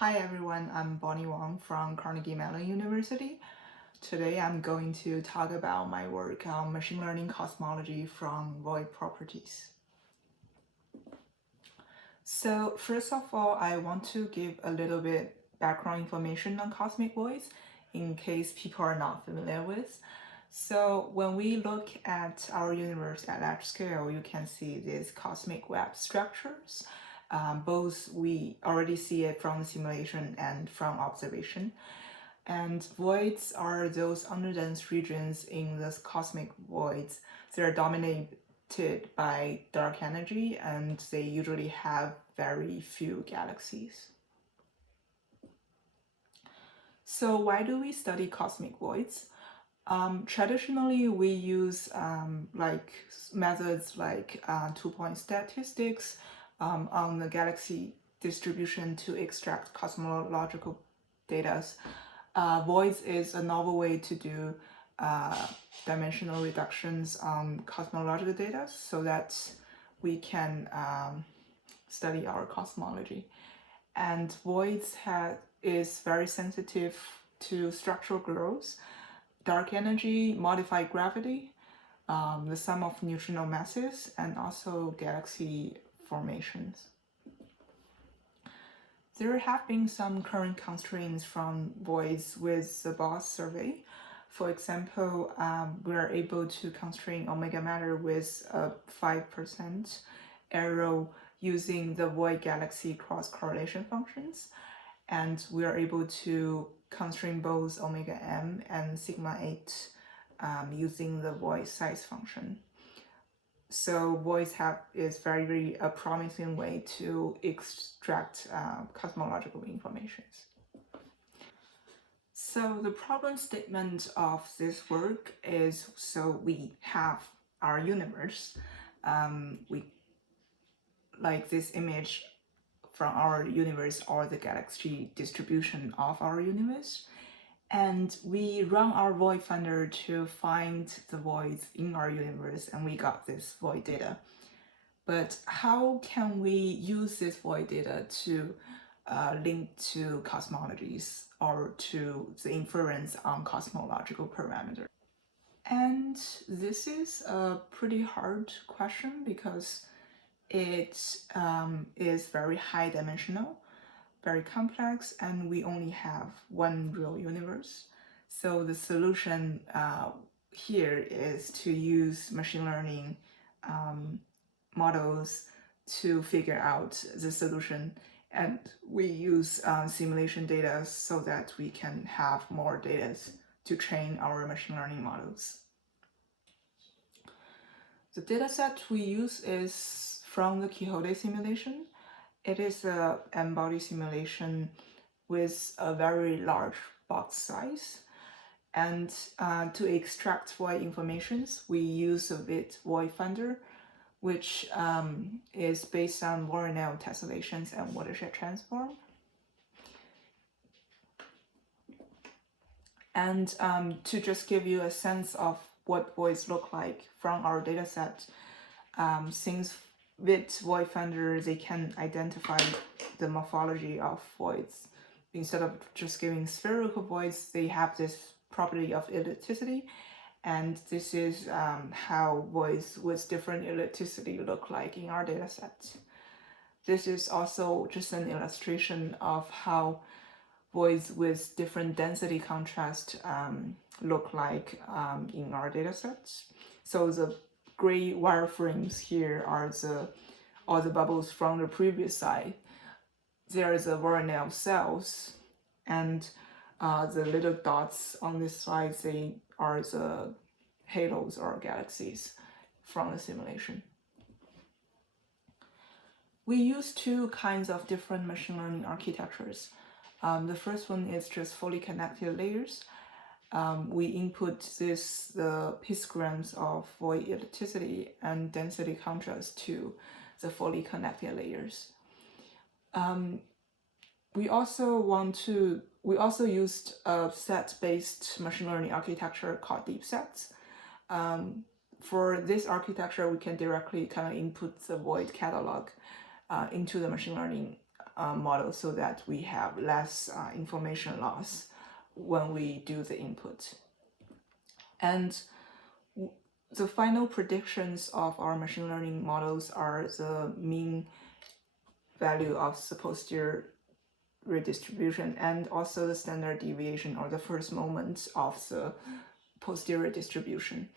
Hi everyone, I'm Bonny Wang from Carnegie Mellon University. Today I'm going to talk about my work on machine learning cosmology from void properties. So first of all, I want to give a little bit background information on cosmic voids in case people are not familiar with. So when we look at our universe at large scale, you can see these cosmic web structures. Both we already see it from the simulation and from observation. And voids are those underdense regions in the cosmic voids. They're dominated by dark energy and they usually have very few galaxies. So why do we study cosmic voids? Traditionally, we use methods like two-point statistics on the galaxy distribution to extract cosmological data. Voids is a novel way to do dimensional reductions on cosmological data so that we can study our cosmology. And voids is very sensitive to structural growth, dark energy, modified gravity, the sum of neutrino masses, and also galaxy formations. There have been some current constraints from voids with the BOSS survey. For example, we are able to constrain omega matter with a 5% error using the void galaxy cross correlation functions. And we are able to constrain both omega m and sigma 8 using the void size function. So voids is very a promising way to extract cosmological information. So the problem statement of this work is, so we have our universe, we like this image from our universe or the galaxy distribution of our universe, and we run our void finder to find the voids in our universe, and we got this void data. But how can we use this void data to link to cosmologies or to the inference on cosmological parameters? And this is a pretty hard question because it is very high dimensional, very complex, and we only have one real universe. So the solution here is to use machine learning models to figure out the solution, and we use simulation data so that we can have more data to train our machine learning models. The dataset we use is from the Quixote simulation. It is an n-body simulation with a very large box size. And to extract void informations, we use a bit void finder, which is based on Voronoi tessellations and watershed transform. And to just give you a sense of what voids look like from our dataset, since with void finder they can identify the morphology of voids. Instead of just giving spherical voids, they have this property of ellipticity, and this is how voids with different ellipticity look like in our dataset. This is also just an illustration of how voids with different density contrast look like in our datasets. So the gray wireframes here are all the bubbles from the previous slide. There is a Voronoi cells, and the little dots on this slide, they are the halos or galaxies from the simulation. We use two kinds of different machine learning architectures. The first one is just fully connected layers. We input the histograms of void ellipticity and density contrast to the fully connected layers. We also used a set-based machine learning architecture called deep sets. For this architecture, we can directly kind of input the void catalog into the machine learning model so that we have less information loss when we do the input. And the final predictions of our machine learning models are the mean value of the posterior redistribution and also the standard deviation, or the first moment of the posterior distribution.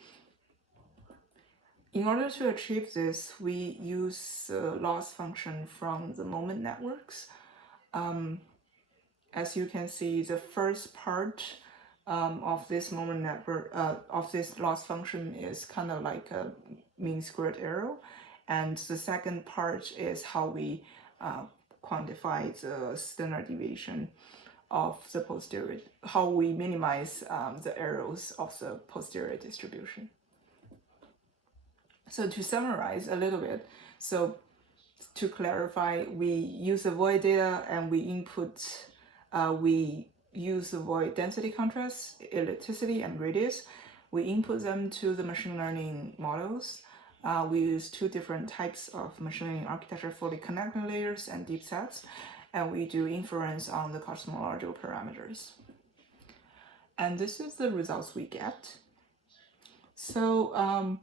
In order to achieve this, we use the loss function from the moment networks. As you can see, the first part of this moment network, of this loss function, is kind of like a mean squared arrow, and the second part is how we quantify the standard deviation of the posterior, how we minimize the errors of the posterior distribution. So to summarize a little bit, so to clarify, we use the void data and we input, we use the void density, contrast, ellipticity, and radius. We input them to the machine learning models. We use two different types of machine learning architecture, fully connected layers and deep sets, and we do inference on the cosmological parameters. And this is the results we get. So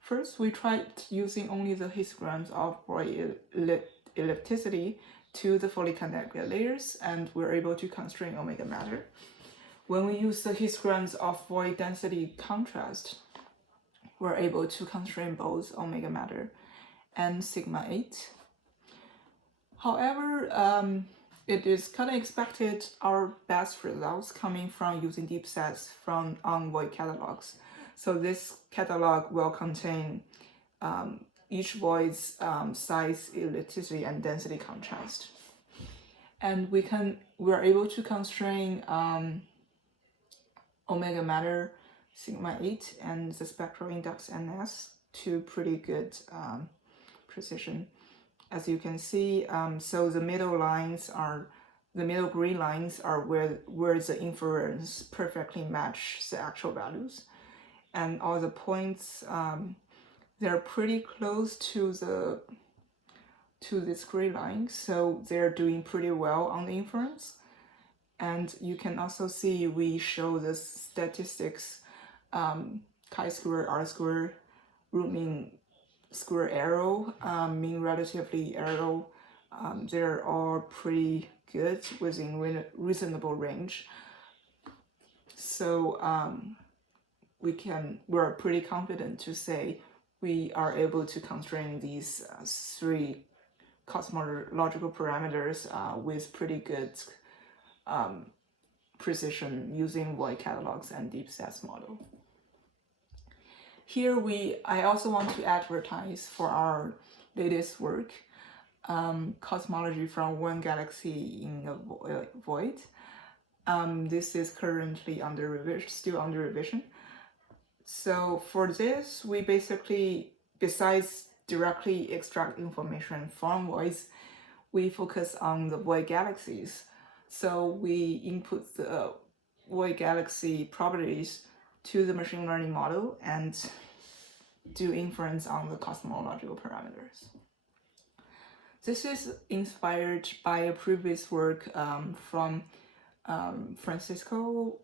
first, we tried using only the histograms of void ellipticity to the fully connected layers, and we're able to constrain omega matter. When we use the histograms of void density contrast, we're able to constrain both omega matter and sigma 8. However, it is kind of expected our best results coming from using deep sets from on void catalogs. So this catalog will contain each void's size, ellipticity, and density contrast. And we're able to constrain omega matter, sigma 8, and the spectral index NS to pretty good precision. As you can see, so the middle green lines are where the inference perfectly match the actual values. And all the points, they're pretty close to this gray line, so they're doing pretty well on the inference. And you can also see we show the statistics, chi-square, r-square, root mean square arrow, mean relatively arrow. They're all pretty good within reasonable range. So we're pretty confident to say we are able to constrain these three cosmological parameters with pretty good precision using void catalogs and deep sets model. Here I also want to advertise for our latest work, Cosmology from One Galaxy in a Void. This is currently still under revision. So for this, we basically, besides directly extract information from voids, we focus on the void galaxies. So we input the void galaxy properties to the machine learning model and do inference on the cosmological parameters. This is inspired by a previous work from Francisco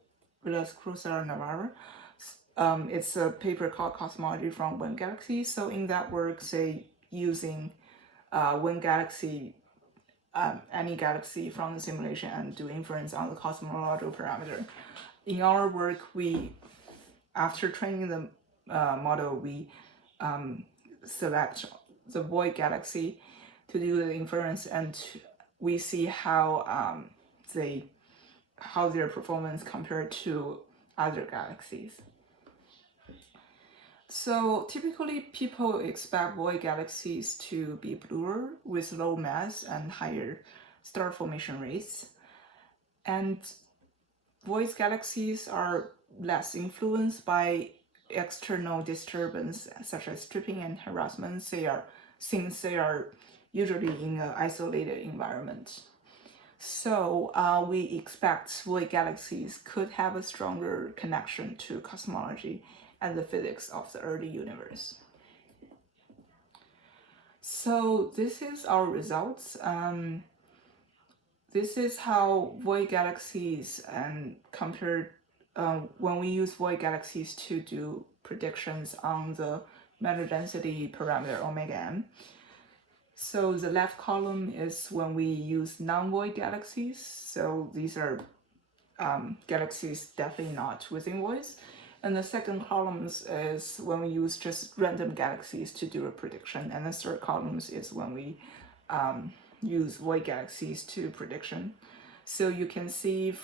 Villas-Cruz-Navarro. It's a paper called Cosmology from One Galaxy. So in that work, say using one galaxy, any galaxy from the simulation, and do inference on the cosmological parameter. In our work, after training the model, we select the void galaxy to do the inference, and we see how their performance compared to other galaxies. So typically people expect void galaxies to be bluer with low mass and higher star formation rates. And void galaxies are less influenced by external disturbance such as stripping and harassment, since they are usually in an isolated environment. So we expect void galaxies could have a stronger connection to cosmology and the physics of the early universe. So this is our results. this is how void galaxies and compared when we use void galaxies to do predictions on the matter density parameter omega m. So the left column is when we use non-void galaxies. So these are galaxies definitely not within voids. And the second column is when we use just random galaxies to do a prediction. And the third column is when we use void galaxies to prediction. So you can see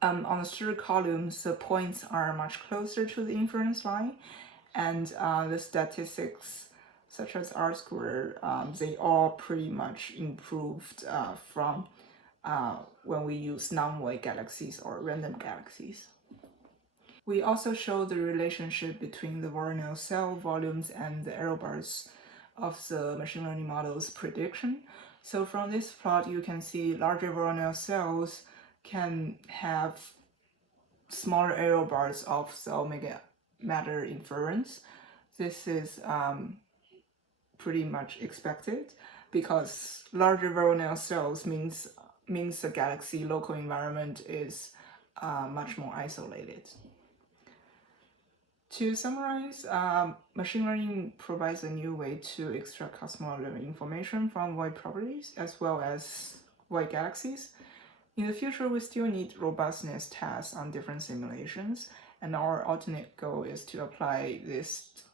on the third column, the points are much closer to the inference line, and the statistics such as R-squared, they all pretty much improved from when we use non-void galaxies or random galaxies. We also show the relationship between the Voronoi cell volumes and the error bars of the machine learning model's prediction. So from this plot, you can see larger Voronoi cells can have smaller error bars of the omega matter inference. This is pretty much expected because larger Voronoi cells means the galaxy local environment is much more isolated. To summarize, machine learning provides a new way to extract cosmological information from void properties as well as void galaxies. In the future, we still need robustness tests on different simulations, and our ultimate goal is to apply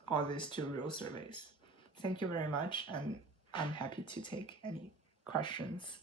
all this to real surveys. Thank you very much, and I'm happy to take any questions.